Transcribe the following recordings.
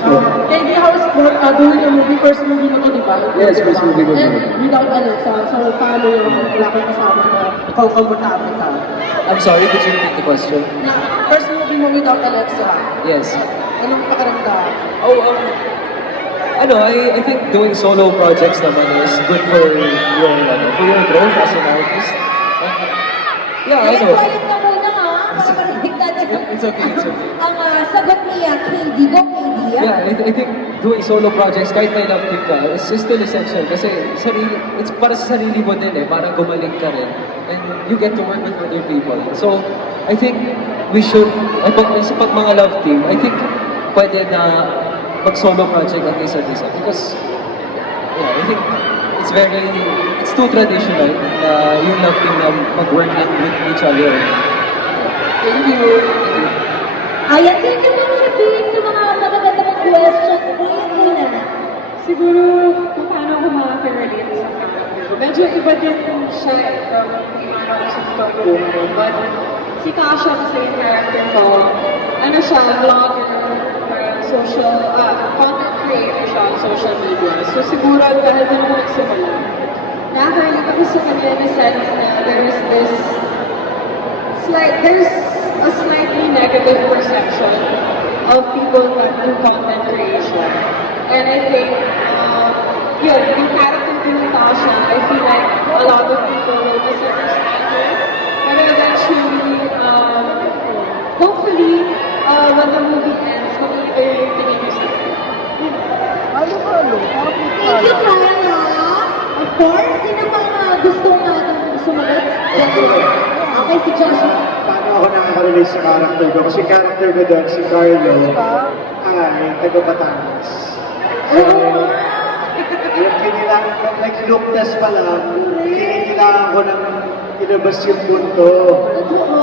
Candy, how is doing the movie? First movie mo to, di ba? Yes, first movie ko. And without Alexa, so paano yung wala kang kasama na ikaw komportable ka? I'm sorry, could you repeat the question? Na, first movie mo without Alexa, Yes. anong pakiramdam? Oh, I think doing solo projects naman is good for your growth as an artist. Yeah, I know. Quiet na muna ha, para marinig natin It's okay, it's okay. ang sagot niya, KD. Go, KD. Yeah, I think doing solo projects, kahit may love team ka, is still essential kasi it's para sa sarili mo din parang gumaling ka rin. And you get to work with other people. So, I think we should, sa pag mga love team, I think pwede na mag-solo project ang isa-isa because, I think it's too traditional na yung love team na mag-work lang with each other. Thank you. Ayan, thank you mga Pete sa mga magaganda mong questions. Quiet muna. Siguro kung paano ako makaka-relate sa character ko. Medyo iba din siya from paano ako sa totoo ko. But si Kasha kasi yung character ko, ano siya, vlogger, social, content creator siya on social media. So siguro dahil doon ako nagsimula, nakaka-relate ako sa kanya in a sense na there's a slightly negative perception of people that do content creation. And I think, yung character din ni Tasha, I feel like a lot of people will misunderstand her. But eventually, hopefully, when the movie ends, mag-iba yung tingin niyo sa akin. Halo. Parang Thank you, Kaya. Of course, sino pang gustong sumagot? Okay, si Joshua. Paano ako nakaka-relate sa character ko? Kasi character ko doon, si Carlo, ay taga Batangas. So, yung kinilangan ko, nag-look test pa lang, kinilangan ko ng ilabas yung punto. Totoo.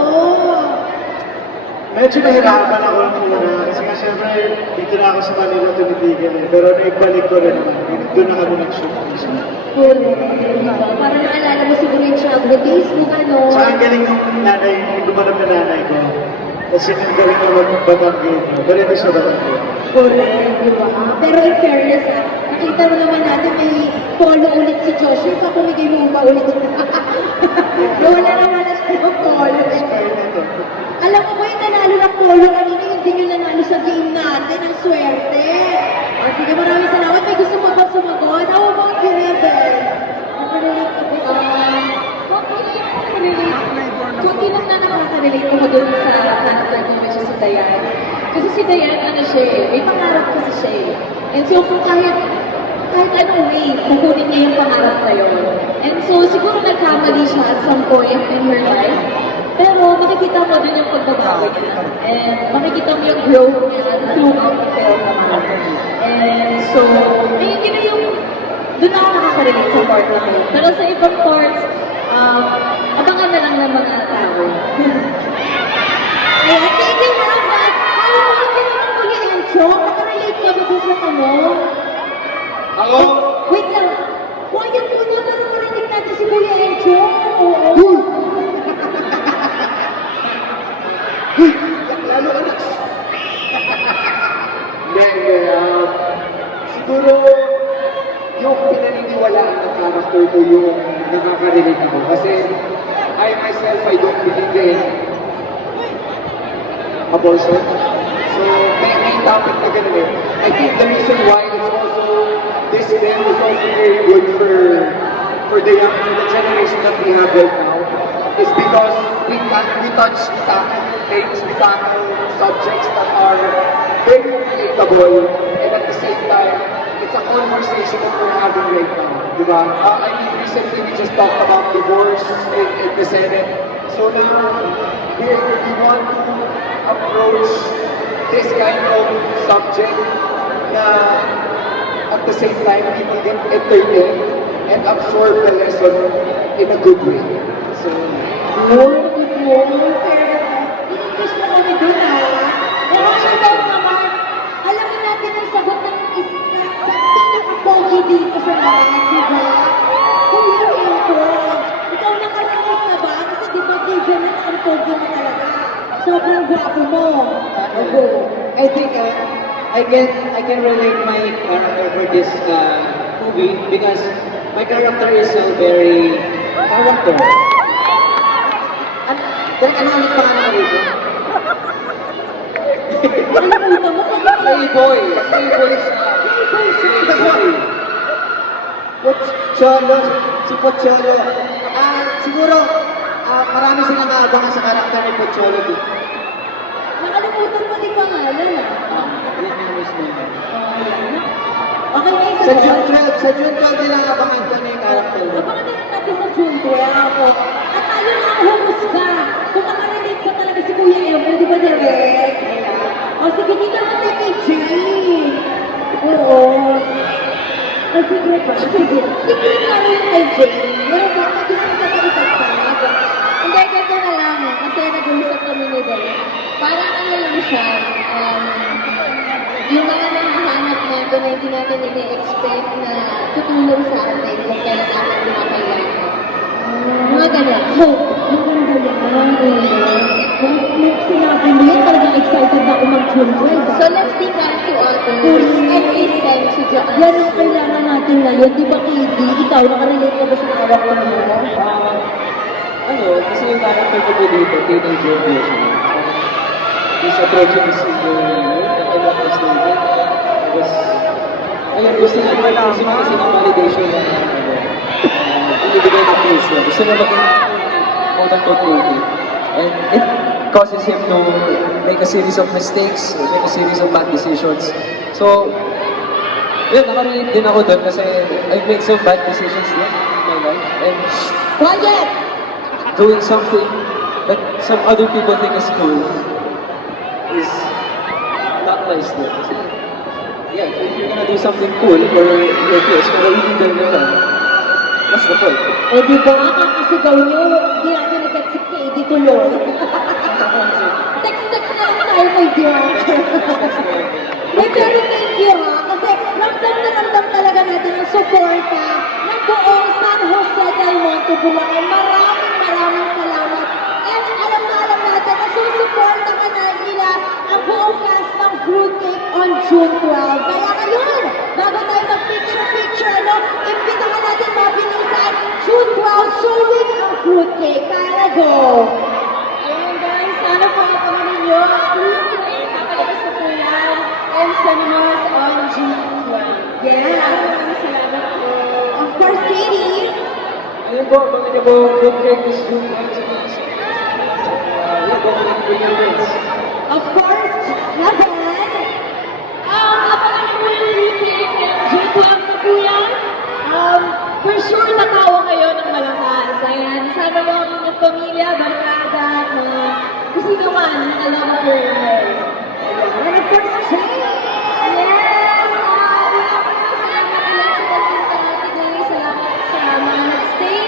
Medyo nahirapan ako ng una, kasi nga siyempre, dito na ako sa Manila tumitigil pero naibalik ko rin naman, doon na kami nag-shoot mismo. Parang naalala mo siguro yung Chagro days mo, ano? Sa ang galing ng nanay, yung gumanap na nanay ko, kasi ang galing naman ng Batanggit, pero hindi siya Batanggit. Correct, di ba? Pero in fairness, nakita mo naman natin may polo ulit si Joshua, papamigay mo ba ulit? Nawala naman na siya ng polo. Alam mo ba yung nanalo ng polo kanina, hindi yung nanalo sa game natin, ang swerte. Sige, maraming salamat. May gusto mo ba sumagot? How about you, Rebel? Nakarelate ka ba sa... Kunti lang na nakaka-relate ako dun sa character niya, which is si Dayan. Kasi si Dayan, ano siya may pangarap kasi siya And so, kung kahit anong way, kukunin niya yung pangarap na yun. And so, siguro nagkamali siya at some point in her life. Pero makikita mo din yung pagbabago niya. And makikita mo yung growth niya throughout the film naman. And so, yun na yung doon ako nakaka-relate sa part na yun. Pero sa ibang parts, abangan na lang ng mga tao. Ayan, thank you very much. Alam mo, hindi naman muli ang joke. Nakarelate ka ba dun sa tanong? Ako? Wait lang. Quiet muna para marinig natin si Kuya Encho. Oo. Lalo ka na. Hindi. Siguro, yung pinaniniwalaan ng character ko yung nakaka-relate ako. Kasi, I myself, I don't believe in abortion. So, may topic na ganun I think the reason why it's also, this film is also very good for the young, for the generation that we have right now, is because we touch, we tackle things, we tackle subjects that are very relatable, and at the same time, it's a conversation that we're having right now. Diba? I mean, recently we just talked about divorce in the Senate. So now, we want to approach this kind of subject na at the same time, people get entertained and absorb the lesson in a good way. So, Good morning. Inis mo kami dun, ha? Pero ano naman, alamin natin ang sagot ng isa sa pinaka-pogi dito sa lahat, di ba? Kuya Encho, ikaw nakarelate ka ba? Kasi di ba kay Janet ang pogi mo talaga? Sobrang gwapo mo. Ogo. I think I can relate my character for this movie because my character is so very character. Direk, ano ulit pangalan ka rito? Nalimutan mo kasi Playboy. Playboy siya. Playboy. Pocholo, si Pocholo. Siguro, marami silang naabangan sa karakter ni Pocholo dito. nakalimutan mo din pangalan ah. Yan yung mismo. Okay na yung Sa June 12, sa June 12 nila abangan ko na yung karakter mo. Abangan din natin sa June 12. At tayo na ang humusga. Kung nakarelate ka talaga si Kuya Emre, di ba Derek? O sige, dito naman tayo kay Jane. Oo. Ang secret pa. Sige. Secret na rin kay Jane. Meron ba? Gusto mo ka sa isang Hindi, ganito na lang. Kasi nag-uusap kami ni Derek. Parang ano lang siya, yung mga nahahanap natin na hindi natin ini-expect na tutulong sa atin kung kailan natin kumakailangan. Mga ganyan. Hope. Maganda yan. Kung sinabi mo yan, talagang excited na ako mag-June 12. So let's be kind to others and listen to the Yan ang kailangan natin ngayon. Di ba, Katie? Ikaw, nakarelate ka ba sa karakter mo? Kasi yung character ko dito, teenager version. He's approaching his senior year, if I'm not mistaken. Tapos, ayun, gusto niya kasi ng validation na binibigay ng place niya. Gusto niya maging quote-unquote worthy. And it causes him to make a series of mistakes, make a series of bad decisions. So, yun, nakarelate din ako doon kasi I've made some bad decisions din in my life. And Quiet! doing something that some other people think is cool is not nice din. Kasi, yeah, if you're gonna do something cool for your peers, pero hindi din naman, that's the point. Eh, di ba? Kakasigaw niyo, hindi natin nag-get si Katie tuloy. Text-text na lang tayo kay Dirk. Eh, pero thank you ha, kasi ramdam na ramdam talaga natin ang suporta ng buong San Jose del Monte, Bulacan. Maraming salamat. And alam natin na susuporta ka na nila ang buong cast ng Fruitcake on June 12. Kaya ngayon, bago tayo mag-picture-picture, imbitahan natin mabilisan June 12 showing ang Fruitcake. Kaya go! Ayun guys, sana po abangan ninyo ang Fruitcake kapalabas na po yan and cinemas on June 12. Yes! Maraming salamat po. Of course, Katie! Ayun po, abangan niyo po, food cake this June 1 sa mga yeah, don't bring your friends. Of course, Heaven! Abangan niyo po yung Fruitcake and June 12 na po yan. For sure, tatawa kayo ng malakas. Ayan, sama mo ang inyong pamilya, barkada, mga kung sino man, na love of your life. And of course, Jane! Yes! Salamat ulit sa pagpunta today. Salamat sa mga nag-stay.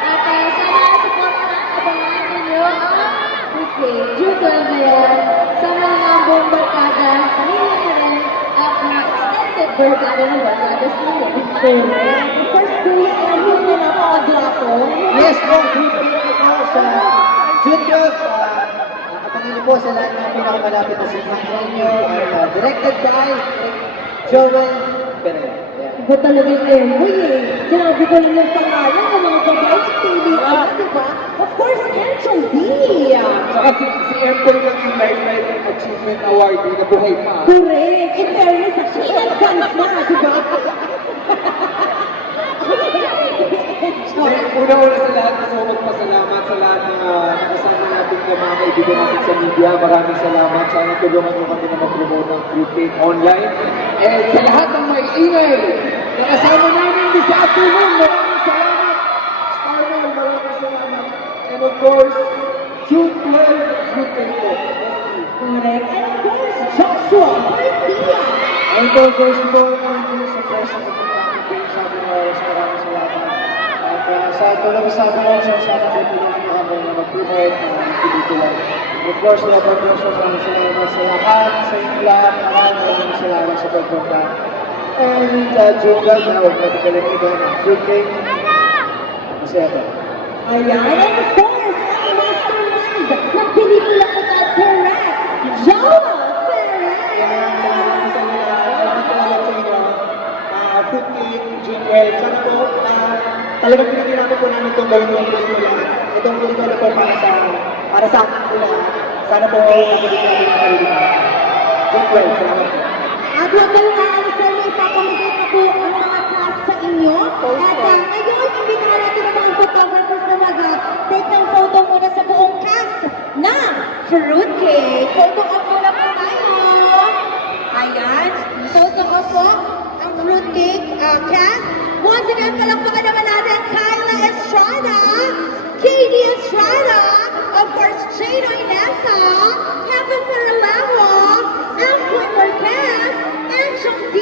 At sana supportan, abangan ninyo ang Fruitcake. June 12 na yan. Sama niyo ang buong barkada, pamilya na rin, at mga extended barkada ng barkadas ninyo. Of course, Kuya Emmy, hindi na ako aglato. Yes po, Fruitcake po sa June 12. Abangan niyo po sa lahat ng pinakamalapit na sinuhan sa inyo. At directed by Joel Pereira. Yeah. Iba talaga yung Emmy eh. Sinabi ko lang yung pangalan ng mga babae sa TV. Di ba? Of course, Angel D. Saka si Emperor ng Lifetime Achievement Award na buhay pa. Correct. In fairness, she advanced na, di ba? Una-una sa lahat, gusto ko magpasalamat sa lahat ng nakasama natin ng mga kaibigan natin sa media. Maraming salamat. Sana tulungan nyo kami na mag-promote ng Fruitcake online. And sa lahat ng may ingay na kasama namin this afternoon, maraming salamat. Starman, maraming salamat. And of course, June 12, Fruitcake po. Correct. And of course, Joshua Garcia. And po, first of all, thank you sa press na pagkakas sa amin oras. Maraming salamat. At sa tulad sa promotion, sana po tulungan niyo kami na mag-promote ng pelikula. Of course, na pag-promotion, maraming salamat sa lahat, sa inyo lahat. Maraming salamat sa pagpunta. And June 12 na, huwag natin kalimitan ang Fruitcake. Masaya pa. Ayan. And of course, ang mastermind ng pelikula ko na direct, Joel Perez. Maraming salamat sa talagang pinagirapan po namin itong gawin ng pelikula. Itong pelikula po para sa akin po lahat. Sana po nakulit natin ang pelikula. Good well, salamat po. At huwag kayong aalis na may ipapamigay na po ang mga class sa inyo. At ngayon, imbitahan natin ang mga photographers na mag-take ng photo muna sa buong cast ng Fruitcake. Photo up muna po tayo. Ayan, photo up po ang Fruitcake cast. Once again, palakpakan naman natin Kyla Estrada, KD Estrada, of course, Jane Inesa, Heaven Peralago, Alfred Marquez, Anshong D,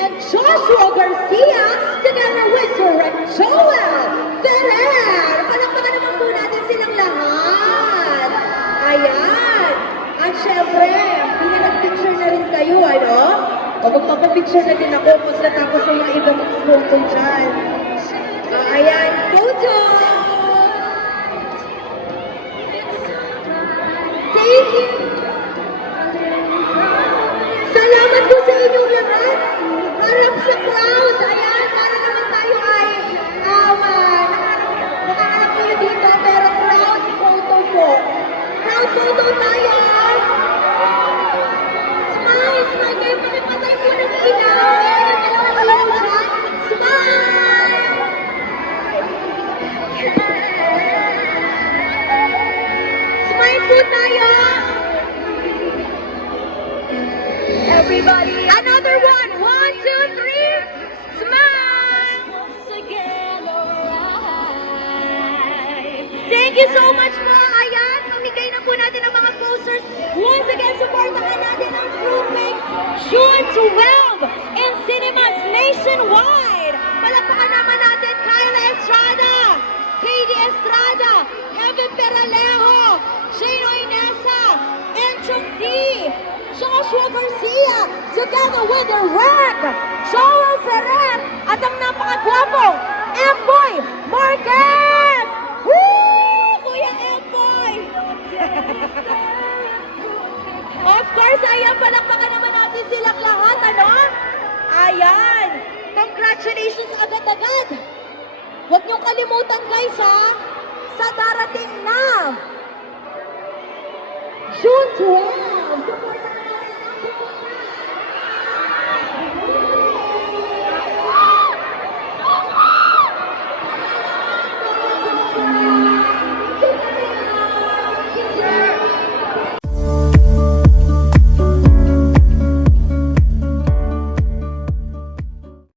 and Joshua Garcia, together with Sir Joel Ferrer. Palakpakan naman po natin silang lahat. Ayan. At syempre, pinag-picture na rin kayo, ano? O magpapapicture na din ako pagkatapos sa mga ibang photo dyan. Ayan, photo! Thank you! Salamat po sa inyong lahat! Harap sa crowd! Ayan, para naman tayo ay nakaharap kayo dito, pero crowd photo po. Crowd photo tayo! Smile! Smile kayo! Patay po ng ilaw! Ayan, ang ilaw dyan! Smile! Smile po tayo! Everybody! Another one! 1, 2, 3! Smile! Thank you so much po! Ayan, mamigay na po natin ang mga posters. Once again, supportahan natin ang Fruitcake June 12 in cinemas nationwide. Palakpakan naman natin Kyla Estrada, KD Estrada, Heaven Peralejo, Shane Inesa, Enchong D, Joshua Garcia, together with the Rec, Joel Ferrer, at ang napakagwapong Emboy Marquez! Woo! Kuya Emboy! Of course, ayan, palakpakan naman natin silang lahat, ano? Ayan! Congratulations agad-agad! Huwag niyong kalimutan, guys, ha? Sa darating na June 12, support